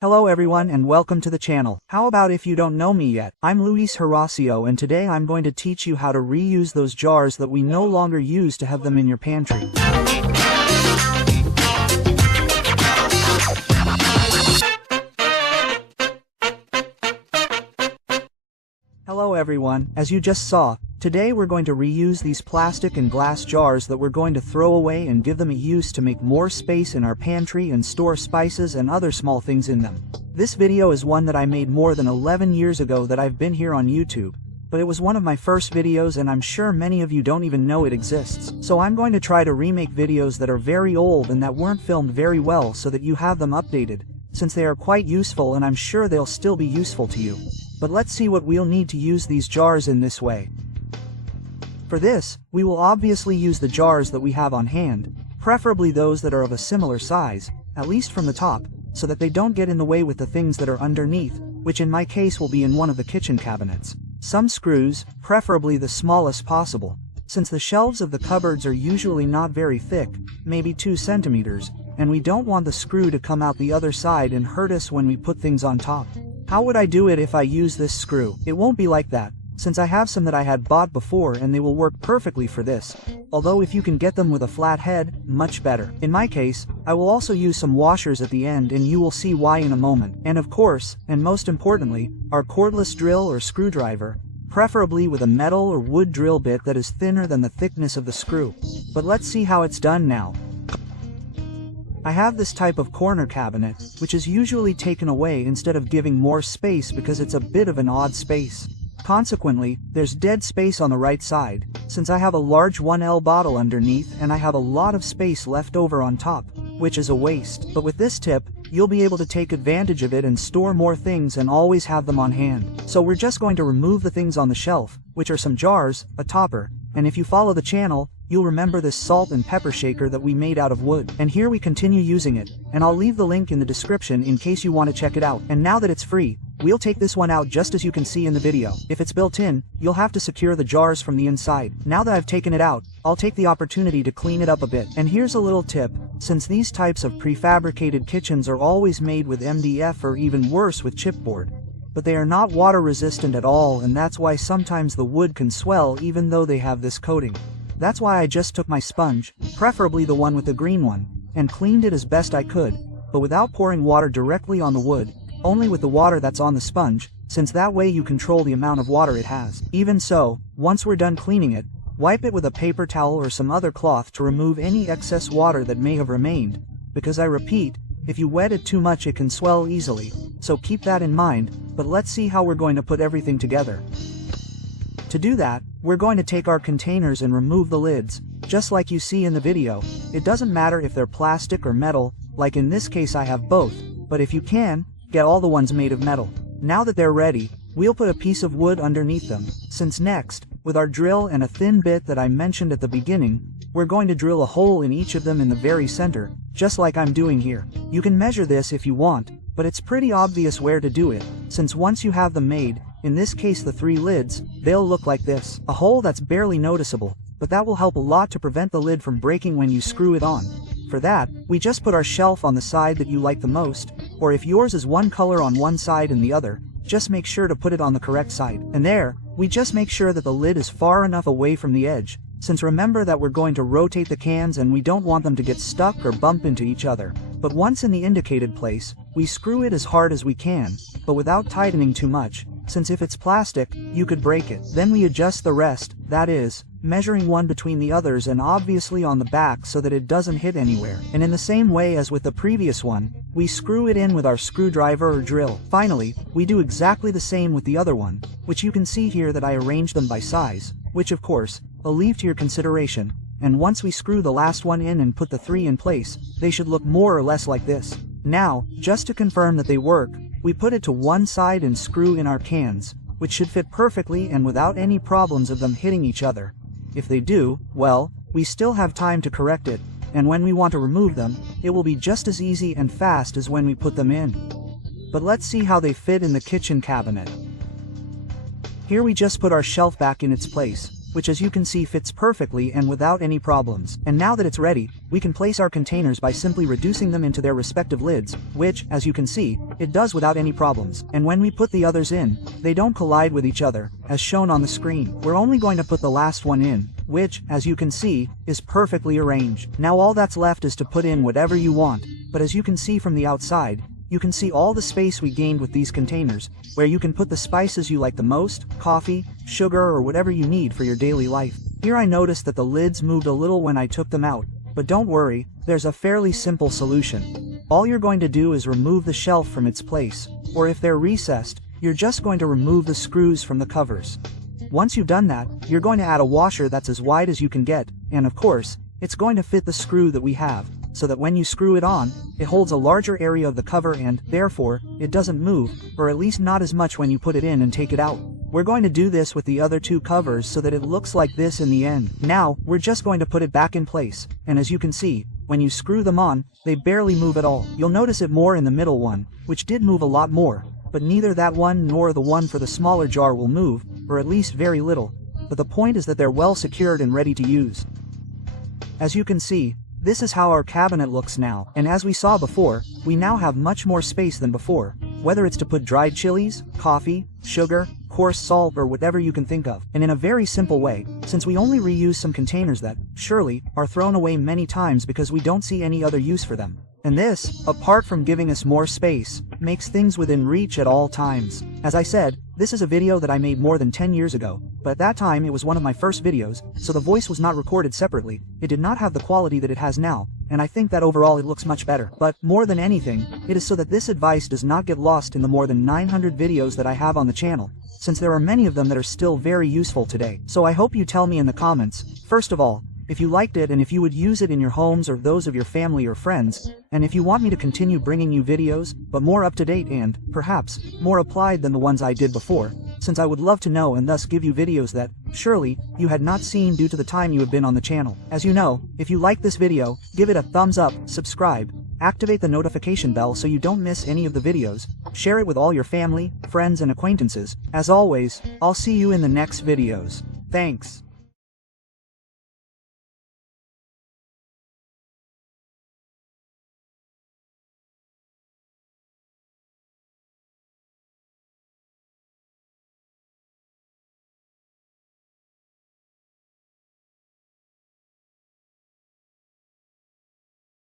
Hello everyone and welcome to the channel. How about if you don't know me yet? I'm Luis Horacio and today I'm going to teach you how to reuse those jars that we no longer use to have them in your pantry. Hello everyone, as you just saw, today we're going to reuse these plastic and glass jars that we're going to throw away and give them a use to make more space in our pantry and store spices and other small things in them. This video is one that I made more than 11 years ago that I've been here on YouTube, but it was one of my first videos and I'm sure many of you don't even know it exists. So I'm going to try to remake videos that are very old and that weren't filmed very well so that you have them updated, since they are quite useful and I'm sure they'll still be useful to you. But let's see what we'll need to use these jars in this way. For this, we will obviously use the jars that we have on hand, preferably those that are of a similar size, at least from the top, so that they don't get in the way with the things that are underneath, which in my case will be in one of the kitchen cabinets. Some screws, preferably the smallest possible, since the shelves of the cupboards are usually not very thick, maybe 2 centimeters, and we don't want the screw to come out the other side and hurt us when we put things on top. How would I do it if I use this screw? It won't be like that, since I have some that I had bought before and they will work perfectly for this, although if you can get them with a flat head, much better. In my case, I will also use some washers at the end and you will see why in a moment. And of course, and most importantly, our cordless drill or screwdriver, preferably with a metal or wood drill bit that is thinner than the thickness of the screw. But let's see how it's done now. I have this type of corner cabinet, which is usually taken away instead of giving more space because it's a bit of an odd space. Consequently, there's dead space on the right side, since I have a large 1L bottle underneath and I have a lot of space left over on top, which is a waste. But with this tip, you'll be able to take advantage of it and store more things and always have them on hand. So we're just going to remove the things on the shelf, which are some jars, a topper, and if you follow the channel, you'll remember this salt and pepper shaker that we made out of wood. And here we continue using it, and I'll leave the link in the description in case you want to check it out. And now that it's free, we'll take this one out just as you can see in the video. If it's built in, you'll have to secure the jars from the inside. Now that I've taken it out, I'll take the opportunity to clean it up a bit. And here's a little tip, since these types of prefabricated kitchens are always made with MDF or even worse with chipboard, but they are not water resistant at all and that's why sometimes the wood can swell even though they have this coating. That's why I just took my sponge, preferably the one with the green one, and cleaned it as best I could, but without pouring water directly on the wood, only with the water that's on the sponge, since that way you control the amount of water it has. Even so, once we're done cleaning it, wipe it with a paper towel or some other cloth to remove any excess water that may have remained, because I repeat, if you wet it too much it can swell easily, so keep that in mind. But let's see how we're going to put everything together. To do that, we're going to take our containers and remove the lids, just like you see in the video. It doesn't matter if they're plastic or metal, like in this case I have both, but if you can, get all the ones made of metal. Now that they're ready, we'll put a piece of wood underneath them, since next, with our drill and a thin bit that I mentioned at the beginning, we're going to drill a hole in each of them in the very center, just like I'm doing here. You can measure this if you want, but it's pretty obvious where to do it, since once you have them made, in this case the 3 lids, they'll look like this. A hole that's barely noticeable, but that will help a lot to prevent the lid from breaking when you screw it on. For that, we just put our shelf on the side that you like the most, or if yours is one color on one side and the other, just make sure to put it on the correct side. And there, we just make sure that the lid is far enough away from the edge, since remember that we're going to rotate the cans and we don't want them to get stuck or bump into each other. But once in the indicated place, we screw it as hard as we can, but without tightening too much, since if it's plastic, you could break it. Then we adjust the rest, that is, measuring one between the others and obviously on the back so that it doesn't hit anywhere. And in the same way as with the previous one, we screw it in with our screwdriver or drill. Finally, we do exactly the same with the other one, which you can see here that I arranged them by size, which of course, I'll leave to your consideration. And once we screw the last one in and put the 3 in place, they should look more or less like this. Now, just to confirm that they work, we put it to one side and screw in our cans, which should fit perfectly and without any problems of them hitting each other. If they do, well, we still have time to correct it, and when we want to remove them, it will be just as easy and fast as when we put them in. But let's see how they fit in the kitchen cabinet. Here we just put our shelf back in its place, which as you can see fits perfectly and without any problems. And now that it's ready, we can place our containers by simply reducing them into their respective lids, which, as you can see, it does without any problems. And when we put the others in, they don't collide with each other, as shown on the screen. We're only going to put the last one in, which, as you can see, is perfectly arranged. Now all that's left is to put in whatever you want, but as you can see from the outside, you can see all the space we gained with these containers, where you can put the spices you like the most, coffee, sugar, or whatever you need for your daily life. Here I noticed that the lids moved a little when I took them out, but don't worry, there's a fairly simple solution. All you're going to do is remove the shelf from its place, or if they're recessed, you're just going to remove the screws from the covers. Once you've done that, you're going to add a washer that's as wide as you can get, and of course, it's going to fit the screw that we have, so that when you screw it on, it holds a larger area of the cover and, therefore, it doesn't move, or at least not as much when you put it in and take it out. We're going to do this with the other two covers so that it looks like this in the end. Now, we're just going to put it back in place, and as you can see, when you screw them on, they barely move at all. You'll notice it more in the middle one, which did move a lot more, but neither that one nor the one for the smaller jar will move, or at least very little. But the point is that they're well secured and ready to use. As you can see, this is how our cabinet looks now, and as we saw before, we now have much more space than before, whether it's to put dried chilies, coffee, sugar, coarse salt, or whatever you can think of. And in a very simple way, since we only reuse some containers that, surely, are thrown away many times because we don't see any other use for them. And this, apart from giving us more space, makes things within reach at all times. As I said, this is a video that I made more than 10 years ago, but at that time it was one of my first videos, so the voice was not recorded separately, it did not have the quality that it has now, and I think that overall it looks much better. But, more than anything, it is so that this advice does not get lost in the more than 900 videos that I have on the channel, since there are many of them that are still very useful today. So I hope you tell me in the comments, first of all, if you liked it and if you would use it in your homes or those of your family or friends, and if you want me to continue bringing you videos, but more up to date and, perhaps, more applied than the ones I did before, since I would love to know and thus give you videos that, surely, you had not seen due to the time you have been on the channel. As you know, if you like this video, give it a thumbs up, subscribe, activate the notification bell so you don't miss any of the videos, share it with all your family, friends and acquaintances. As always, I'll see you in the next videos. Thanks.